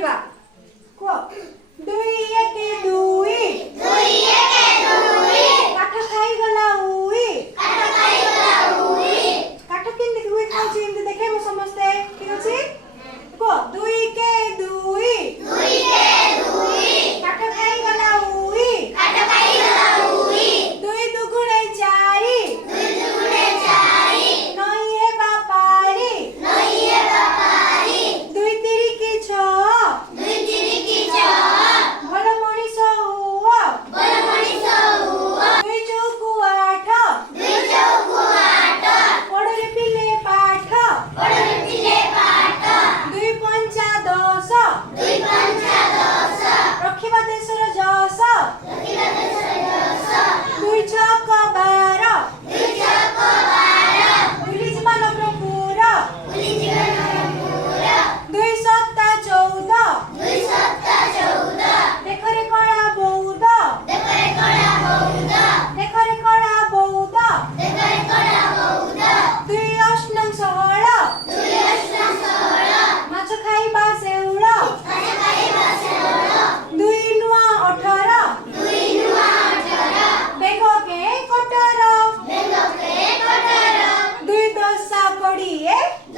लिखिबा को दुई एके दुई दुई एके दुई काठ खाई गला उई काठ केंदे दुई खाउची एंदे देखेबो समस्ते ठीक अछि को दुई के दुई काठ खाई गला उई दुई दुगुणे चारि नई हे बापारी दुई तिरी की छ भल मनीष हुआ दुई चौकु आठ पढ़ले पिले पाठ दुई पंचा दश रखिबा देशर जस दुई छक बार भूली जिबा नवरंगपुर दुई सत्ता 14 देखरे कळा बौद्ध दुई अष्टम 16 माछ खाइबा सेउळ दुई नुआ 18 बेग के कटर दुई दशा 20